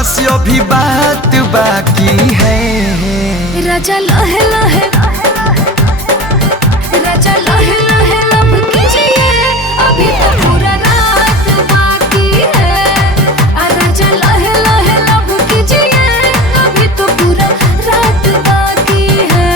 बस अभी बात बाकी है। राजा लहे लहे, राजा लहे लहे लब कीजिए, अभी तो पूरा रात बाकी है। राजा लहे लहे लब कीजिए, अभी तो पूरा रात बाकी है।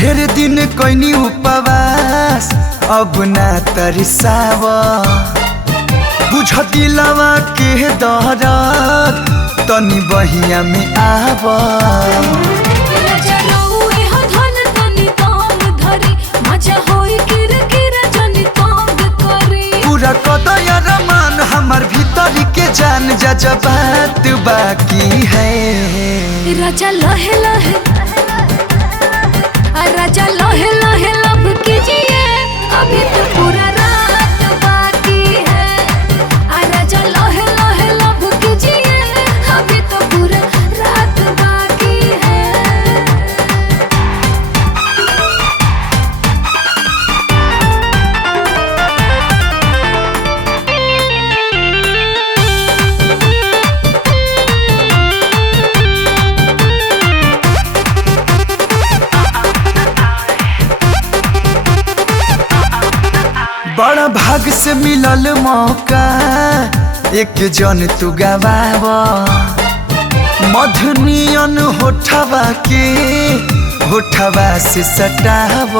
ढेर दिन कोइनी उपवास अब ना तरसाव, बुझ दिलवा के दर्द तनी बहिया में आव। राजा रउए हो धन तनी काम धरी, मजा होई किर किर जनी काम करी। पूरा कदया रमान हमार भीतर के जान जा बात बाकी है। राजा लहे लहे, राजा लहे लहे लब कीजिए, अभी तो पूरा रात बाकी है। राजा लहे लहे लब कीजिए, अभी तो पूरा रात बाकी है। बड़ा भाग से मिलल मौका, एक जन तू गवाव। मधुनियन होठवा के होठवा से सटाव।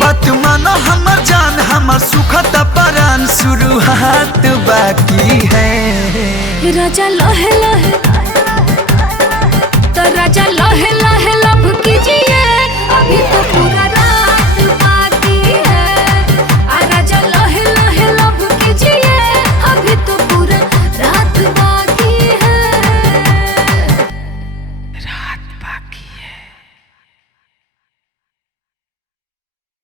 बात मानो हमर जान हमर सुखत परान, शुरुआत बाकी है। राजा लहे